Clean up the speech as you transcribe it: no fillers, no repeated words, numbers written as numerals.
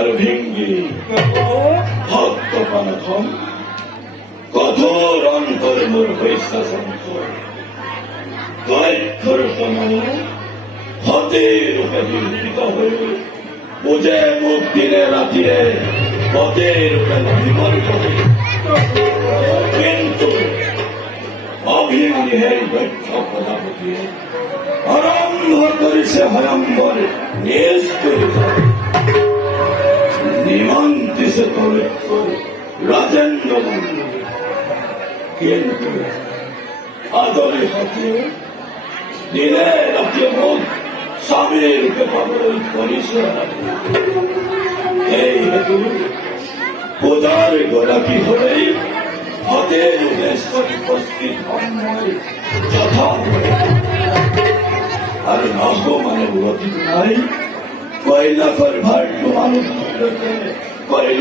আর ভেঙ্গি ভক্ত প্রাণথম কঠোর অন্তর মোর হইসা সংশয় দৈত্যর সময় হতে রূপে নির্মিত হয়ে বুঝে মুখ দিনে রাতিরে হতে রূপে নির্মল করে কিন্তু অভিমানী হে দৈত্য প্রজাপতি আরম্ভ করিছে ভয়ম্বর নিজ করে হয়েছে পবিত্র রাজেন্দ্র মন্দির, কিন্তু আদরে হাতে দিনে রাতে মুখ স্বামীর পাগল পরিচয় এই হেতু পূজার গোলাপি হলেই হাতে উপস্থিত হয় যথা আর নষ্ট মানে উন্নতি নাই কয়লা কর ভার মানুষ কইল